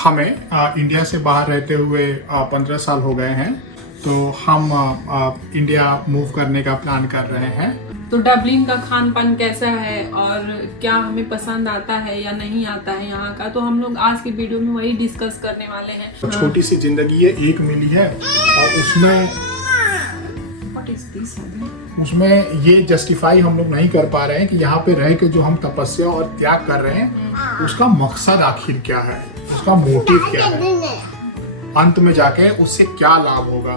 हमें इंडिया से बाहर रहते हुए 15 साल हो गए हैं, तो हम इंडिया मूव करने का प्लान कर रहे हैं। तो डबलिन का खान पान कैसा है और क्या हमें पसंद आता है या नहीं आता है यहाँ का, तो हम लोग आज की वीडियो में वही डिस्कस करने वाले हैं। तो छोटी सी जिंदगी है, एक मिली है, और उसमें ये जस्टिफाई हम लोग नहीं कर पा रहे हैं कि यहाँ पे रह के जो हम तपस्या और त्याग कर रहे हैं उसका मकसद आखिर क्या है, उसका मोटिव क्या है, अंत में जाके उससे क्या लाभ होगा।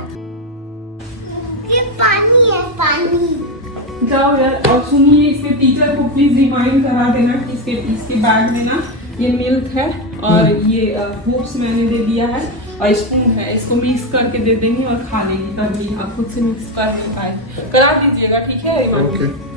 ये पानी है, पानी। जाओ यार, और सुनिए, इसके टीचर को प्लीज रिमाइंड करा देना कि इसके बैग में ना ये मिल्क है और ये होप्स मैंने दे दिया है और स्पून है, इसको मिक्स करके दे देंगे और खा लेंगे। तभी आप खुद से मिक्स कर नहीं पाए, करा दीजिएगा, ठीक है रिमाइंड।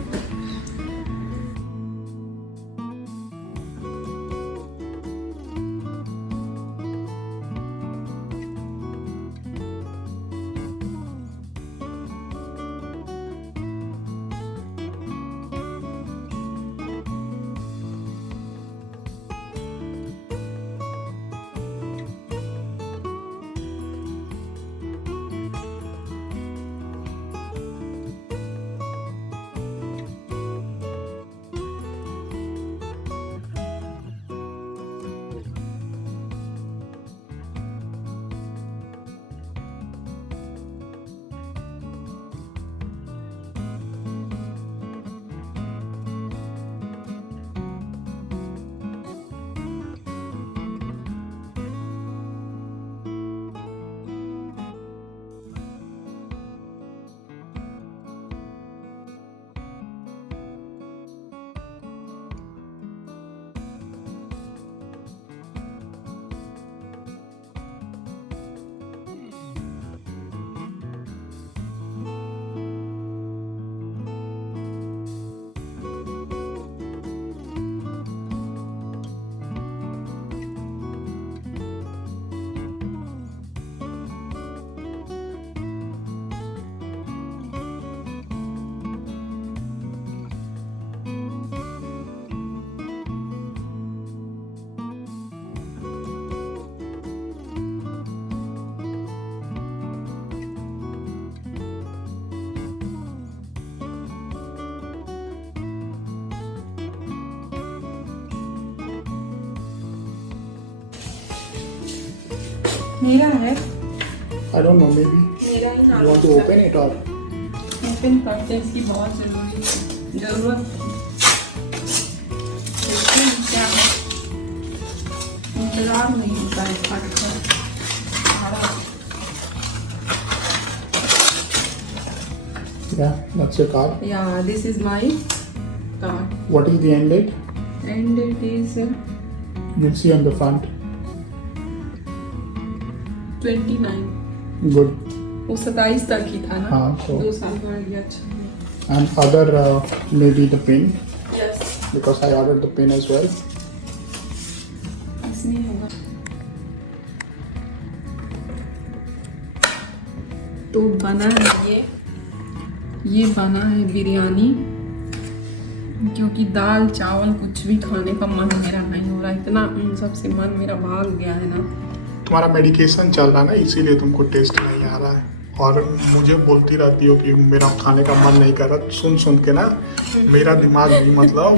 मेरा है, I don't know, maybe मेरा ही you want to open it or open करते हैं, इसकी बहुत जरूरत देखते हैं क्या है। इंतजार नहीं होता है फटकर। yeah, that's your card. Yeah, this is my card What is the end date? and it is You'll see on the front. 29। Good. वो 27 तक ही था ना। हाँ, तो 2 साल बढ़ गया। अच्छा And other maybe the pin, yes, because I ordered the pin as well. इसमें होगा। तो बना है ये बना है बिरयानी, क्योंकि दाल चावल कुछ भी खाने का मन मेरा नहीं हो रहा, इतना उन सब से मन मेरा भाग गया है ना। तुम्हारा मेडिकेशन चल रहा है ना, इसीलिए तुमको टेस्ट नहीं आ रहा है, और मुझे बोलती रहती हो कि मेरा खाने का मन नहीं कर रहा। सुन सुन के ना मेरा दिमाग भी मतलब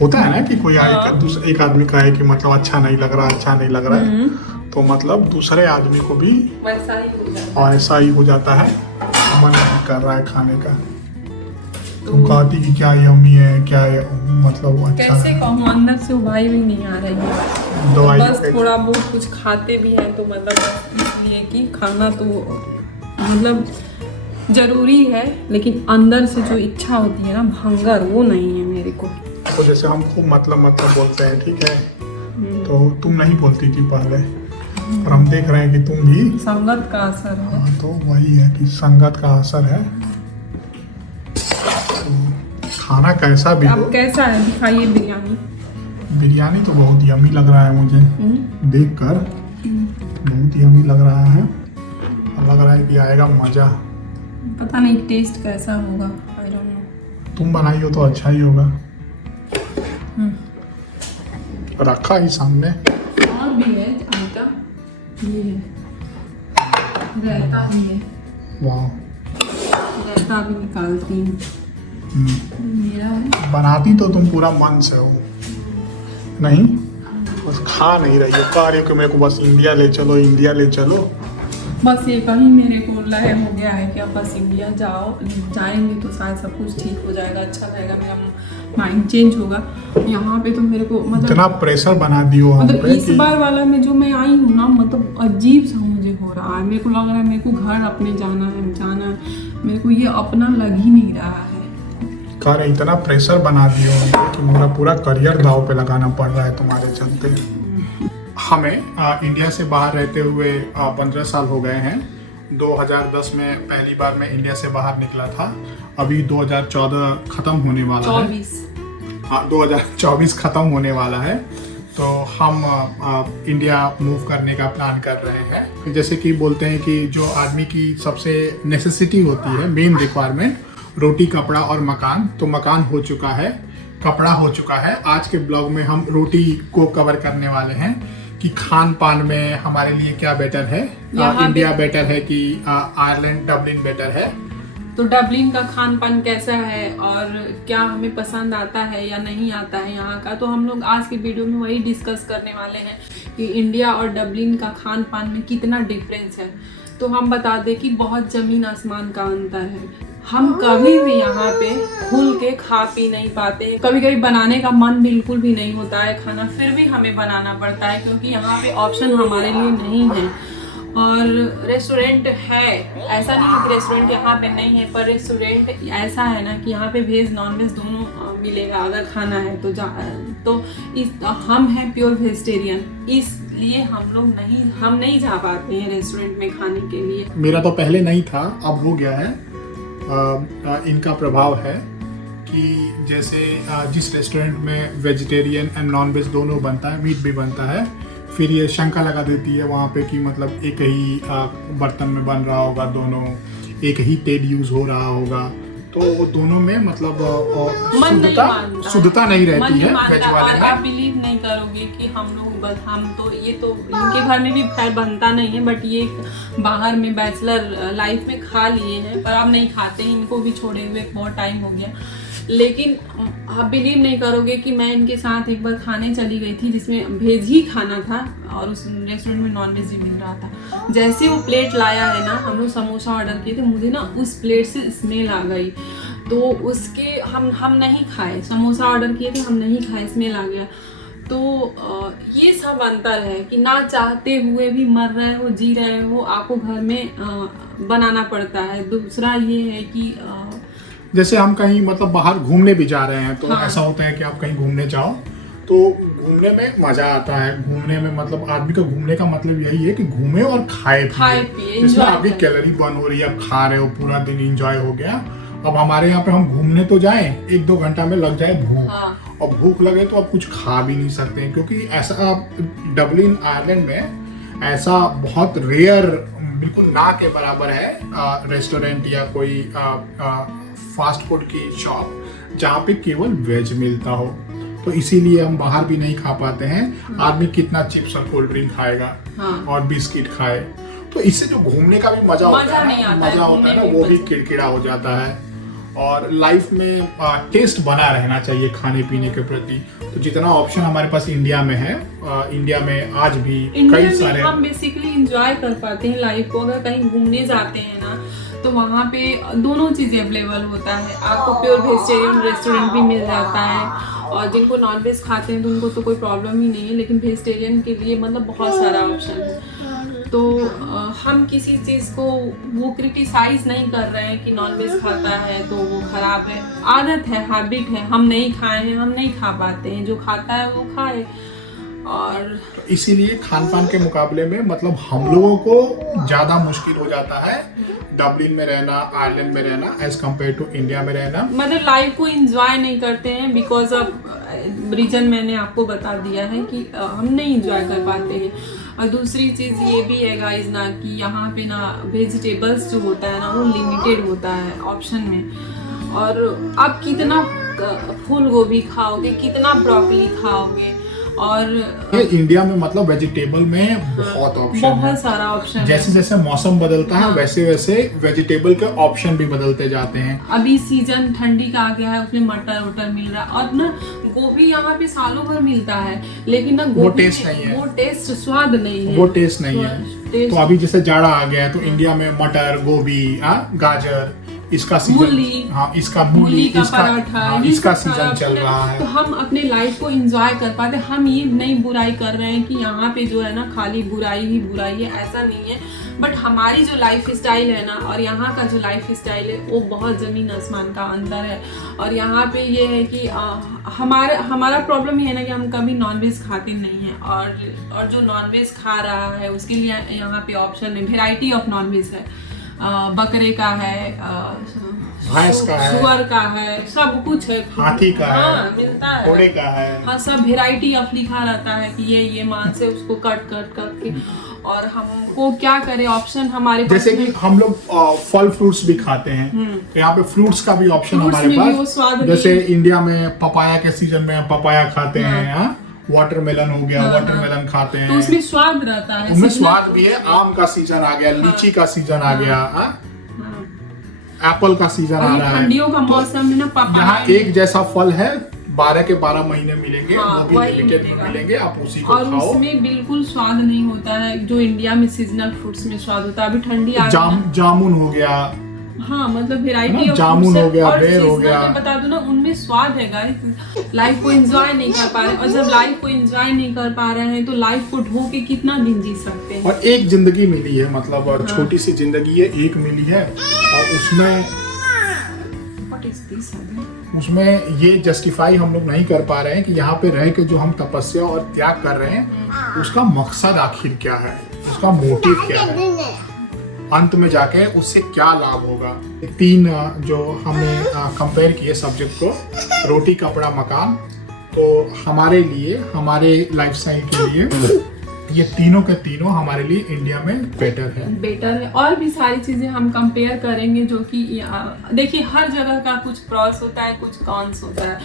होता है ना कि कोई एक आदमी कहे कि मतलब अच्छा नहीं लग रहा, अच्छा नहीं लग रहा है, तो मतलब दूसरे आदमी को भी वैसा ही हो जाता है। और ऐसा ही हो जाता है, मन नहीं कर रहा है खाने का। तुम कहती कि क्या यम्मी है, क्या मतलब अच्छा कैसे है। कहूँ, अंदर से उबाई भी नहीं आ रही है। दवाई बस थोड़ा बहुत कुछ खाते भी हैं तो मतलब इसलिए कि खाना तो मतलब जरूरी है, लेकिन अंदर से जो इच्छा होती है ना, भंगर, वो नहीं है मेरे को। तो जैसे हम खूब मतलब बोलते हैं, ठीक है, तो तुम नहीं बोलती थी पहले, और हम देख रहे हैं कि तुम भी। संगत का असर है। हाँ, तो वही है कि संगत का असर है। खाना कैसा भी हो। अब कैसा है, दिखाइए बिरयानी। बिरयानी तो बहुत यमी लग रहा है मुझे देखकर, बहुत यमी लग रहा है, और लग रहा है कि आएगा मजा। पता नहीं टेस्ट कैसा होगा, आई डोंट नो। तुम बनाई हो तो अच्छा ही होगा। रखा ही सामने। और भी है, का ये है, रायता भी है, वाह। रायता भी निकालती हूँ, मेरा है। बनाती तो तुम पूरा मन से हो, नहीं बस खा नहीं रही हो, कह रही हो कि मेरे को बस इंडिया ले चलो, इंडिया ले चलो। बस ये कहीं मेरे को लय हो गया है कि अब बस इंडिया जाएंगे तो शायद सब कुछ ठीक हो जाएगा, अच्छा रहेगा, मेरा माइंड चेंज होगा। यहाँ पे तो मेरे को मतलब इतना प्रेशर बना दियो हम मतलब पे इस कि बार वाला में जो मैं आई हूँ ना, मतलब अजीब सा मुझे हो रहा है। मेरे को लग रहा है मेरे को घर अपने जाना है, मेरे को ये अपना लग ही नहीं रहा है। कह रहे इतना प्रेशर बना दियो हम पे कि मेरा पूरा करियर दाव पे लगाना पड़ रहा है तुम्हारे चलते। हमें इंडिया से बाहर रहते हुए 15 साल हो गए हैं। 2010 में पहली बार मैं इंडिया से बाहर निकला था। अभी 2014 खत्म होने वाला है। 2024 खत्म होने वाला है, तो हम इंडिया मूव करने का प्लान कर रहे हैं। जैसे कि बोलते हैं कि जो आदमी की सबसे नेसेसिटी होती है, मेन रिक्वायरमेंट, रोटी, कपड़ा और मकान, तो मकान हो चुका है, कपड़ा हो चुका है। आज के ब्लॉग में हम रोटी को कवर करने वाले हैं कि खान पान में हमारे लिए क्या बेटर है, इंडिया बेटर है कि आयरलैंड डबलिन बेटर है। तो डबलिन का खान पान कैसा है और क्या हमें पसंद आता है या नहीं आता है यहाँ का, तो हम लोग आज की वीडियो में वही डिस्कस करने वाले हैं कि इंडिया और डबलिन का खान पान में कितना डिफरेंस है। तो हम बता दें कि बहुत ज़मीन आसमान का अंतर है। हम कभी भी यहाँ पे खुल के खा पी नहीं पाते हैं, कभी कभी बनाने का मन बिल्कुल भी नहीं होता है खाना, फिर भी हमें बनाना पड़ता है क्योंकि यहाँ पे ऑप्शन हमारे लिए नहीं है। और रेस्टोरेंट है, ऐसा नहीं है कि रेस्टोरेंट यहाँ पे नहीं है, पर रेस्टोरेंट ऐसा है ना कि यहाँ पे वेज नॉन वेज दोनों मिलेगा अगर खाना है तो हम हैं प्योर वेजिटेरियन, इसलिए हम नहीं जा पाते हैं रेस्टोरेंट में खाने के लिए। मेरा तो पहले नहीं था, अब हो गया है। इनका प्रभाव है कि जैसे जिस रेस्टोरेंट में वेजिटेरियन एंड नॉन वेज दोनों बनता है, मीट भी बनता है, फिर ये शंका लगा देती है वहाँ पे कि मतलब एक ही बर्तन में बन रहा होगा, दोनों एक ही तेल यूज हो रहा होगा, तो दोनों में मतलब शुद्धता नहीं रहती है वेज वाले में। आप बिलीव नहीं करोगे कि हम तो ये तो इनके घर में भी खैर बनता नहीं है, बट ये बाहर में बैचलर लाइफ में खा लिए हैं, पर अब नहीं खाते हैं, इनको भी छोड़े हुए बहुत टाइम हो गया। लेकिन आप बिलीव नहीं करोगे कि मैं इनके साथ एक बार खाने चली गई थी जिसमें वेज ही खाना था और उस रेस्टोरेंट में नॉन वेज भी मिल रहा था। जैसे वो प्लेट लाया है ना, हम लोग समोसा ऑर्डर किए थे, मुझे ना उस प्लेट से स्मेल आ गई, तो उसके हम नहीं खाए। समोसा ऑर्डर किए थे, हम नहीं खाए, स्मेल आ गया। तो ये सब अंतर है कि ना चाहते हुए भी मर रहे हो, जी रहे हो, आपको घर में बनाना पड़ता है। दूसरा ये है कि जैसे हम कहीं मतलब बाहर घूमने भी जा रहे हैं, तो ऐसा होता है कि आप कहीं घूमने जाओ तो घूमने में मजा आता है। घूमने में मतलब आदमी का घूमने का मतलब यही है कि घूमे और खाए पिए। जिसमें आपकी कैलोरी बर्न हो रही है, आप खा रहे हो, पूरा दिन एंजॉय हो गया। अब हमारे यहाँ पे हम घूमने तो जाएं, 1-2 घंटा में लग जाए भूख, और भूख लगे तो आप कुछ खा भी नहीं सकते, क्योंकि ऐसा डबलिन आयरलैंड में ऐसा बहुत रेयर, बिल्कुल ना के बराबर है रेस्टोरेंट या कोई फास्ट फूड की शॉप जहाँ पे केवल वेज मिलता हो। तो इसीलिए हम बाहर भी नहीं खा पाते हैं। आदमी कितना चिप्स और कोल्ड ड्रिंक खाएगा और बिस्किट खाए, तो इससे जो घूमने का भी मजा होता है ना, वो भी किरकिरा हो जाता है। और लाइफ में टेस्ट बना रहना चाहिए खाने पीने के प्रति। तो जितना ऑप्शन हमारे पास इंडिया में है, इंडिया में आज भी कई सारे हम बेसिकली एंजॉय कर पाते हैं लाइफ को। अगर कहीं घूमने जाते हैं ना, तो वहाँ पे दोनों चीज़ें अवेलेबल होता है। आपको प्योर वेजिटेरियन रेस्टोरेंट भी मिल जाता है, और जिनको नॉन वेज खाते हैं तो उनको तो कोई प्रॉब्लम ही नहीं है, लेकिन वेजिटेरियन के लिए मतलब बहुत सारा ऑप्शन है। तो हम किसी चीज़ को वो क्रिटिसाइज नहीं कर रहे हैं कि नॉन वेज खाता है तो वो खराब है। आदत है, हैबिट है, हम नहीं खाए हैं, हम नहीं खा पाते हैं, जो खाता है वो खाए। और इसीलिए खान पान के मुकाबले में मतलब हम लोगों को ज़्यादा मुश्किल हो जाता है डबलिन में रहना, आयरलैंड में रहना, एज कम्पेयर टू इंडिया में रहना। मतलब लाइफ को एंजॉय नहीं करते हैं बिकॉज ऑफ रीजन मैंने आपको बता दिया है कि हम नहीं एंजॉय कर पाते हैं। और दूसरी चीज़ ये भी है गाइस ना कि यहाँ पे ना वेजिटेबल्स जो होता है ना, वो लिमिटेड होता है ऑप्शन में। और आप कितना फूल गोभी खाओगे, कितना ब्रोकली खाओगे, और ये इंडिया में मतलब वेजिटेबल में बहुत ऑप्शन है। बहुत सारा ऑप्शन है। जैसे जैसे मौसम बदलता है वैसे वैसे वेजिटेबल के ऑप्शन भी बदलते जाते हैं। अभी सीजन ठंडी का आ गया है, उसमें मटर वटर मिल रहा है और ना गोभी यहाँ पे सालों भर मिलता है, लेकिन ना गोभी वो टेस्ट नहीं है, वो टेस्ट स्वाद नहीं है, वो टेस्ट नहीं है। तो अभी जैसे जाड़ा आ गया है तो इंडिया में मटर, गोभी, गाजर, इसका सीजन, हाँ इसका मूली का पराठा, इसका सीजन चल रहा है। तो हम अपने लाइफ को एंजॉय कर पाते। हम ये नहीं बुराई कर रहे हैं कि यहाँ पे जो है ना खाली बुराई ही बुराई है, ऐसा नहीं है। बट हमारी जो लाइफ स्टाइल है ना और यहाँ का जो लाइफ स्टाइल है वो बहुत ज़मीन आसमान का अंतर है। और यहाँ पे ये है कि हमारा प्रॉब्लम ये है ना कि हम कभी नॉनवेज खाते नहीं हैं, और जो नॉनवेज खा रहा है उसके लिए यहाँ पे ऑप्शन है, वेराइटी ऑफ नॉनवेज है। बकरे का है, भैंस का है, सुअर का है, सब कुछ है, हाथी का है, मिलता है, घोड़े का है, हाँ सब वेराइटी ऑफ लिखा रहता है कि ये मांस है, उसको कट करके। और हमको क्या करें, ऑप्शन हमारे पास जैसे कि हम लोग फल फ्रूट्स भी खाते हैं, तो यहाँ पे फ्रूट्स का भी ऑप्शन हमारे पास। जैसे इंडिया में पपाया के सीजन में हम पपाया खाते हैं, वाटरमेलन हो गया, वाटरमेलन खाते हैं, तो उसमें स्वाद रहता है, उसमें स्वाद भी है। आम का सीजन आ गया, लीची का सीजन आ गया, एप्पल का सीजन आ रहा है। ठंडियों का मौसम में ना यहाँ एक जैसा फल है 12 के 12 महीने मिलेंगे, वो भी लिमिटेड में मिलेंगे, आप उसी को और खाओ। उसमें बिल्कुल स्वाद नहीं होता है जो इंडिया में सीजनल फ्रूट्स में स्वाद होता है। अभी ठंडी आ गई, जामुन हो गया, हाँ मतलब वेराइटी ऑफ जामुन हो गया, बेर हो गया, बता दो ना उनमें स्वाद है गाइस। लाइफ को एंजॉय नहीं कर पा रहे, और जब लाइफ को एंजॉय नहीं कर पा रहे हैं तो लाइफ को ढो के कितना दिन जी सकते हैं। और एक जिंदगी मिली है, मतलब छोटी सी जिंदगी है, एक मिली है, और उसमें ये जस्टिफाई हम लोग नहीं कर पा रहे हैं कि यहाँ पे रह के जो हम तपस्या और त्याग कर रहे हैं उसका मकसद आखिर क्या है, उसका मोटिव क्या है, अंत में जाके उससे क्या लाभ होगा। 3 जो हमने कंपेयर किए सब्जेक्ट को, रोटी कपड़ा मकान, तो हमारे लिए, हमारे लाइफस्टाइल के लिए ये तीनों के तीनों हमारे लिए इंडिया में बेटर है। और भी सारी चीजें हम कंपेयर करेंगे जो कि देखिए हर जगह का कुछ प्रॉस होता है, कुछ कॉन्स होता है,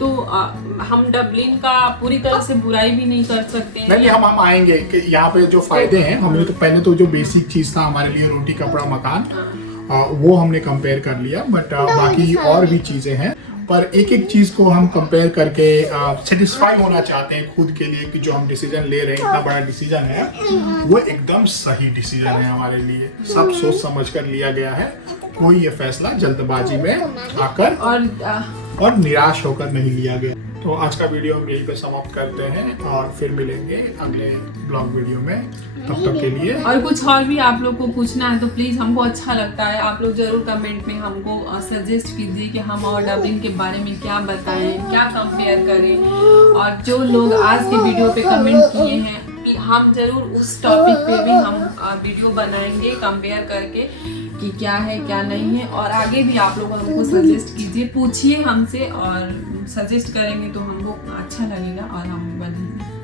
तो हम डबलिन का पूरी तरह से बुराई भी नहीं कर सकते हैं। नहीं, हम आएंगे कि यहाँ पे जो फायदे हैं, हमने तो पहले तो जो बेसिक चीज था हमारे लिए रोटी कपड़ा मकान, वो हमने कंपेयर कर लिया, बट बाकी और भी चीजें हैं। पर एक एक चीज को हम कंपेयर करके सेटिस्फाई होना चाहते हैं खुद के लिए कि जो हम डिसीजन ले रहे हैं, इतना बड़ा डिसीजन है, वो एकदम सही डिसीजन है हमारे लिए, सब सोच समझ कर लिया गया है। कोई ये फैसला जल्दबाजी में आकर और निराश होकर नहीं लिया गया। तो आज का वीडियो हम यहीं पे समाप्त करते हैं और फिर मिलेंगे अगले ब्लॉग वीडियो में। तब तक के लिए और कुछ और भी आप लोग को पूछना है तो प्लीज, हमको अच्छा लगता है, आप लोग जरूर कमेंट में हमको सजेस्ट कीजिए कि हम और डबलिन के बारे में क्या बताएं, क्या कंपेयर करें। और जो लोग आज के वीडियो पे कमेंट किए हैं, हम जरूर उस टॉपिक पे भी हम वीडियो बनाएंगे कंपेयर करके कि क्या है क्या नहीं है। और आगे भी आप लोग हमको सजेस्ट कीजिए, पूछिए हमसे, और सजेस्ट करेंगे तो हमको अच्छा लगेगा और हम बनेंगे।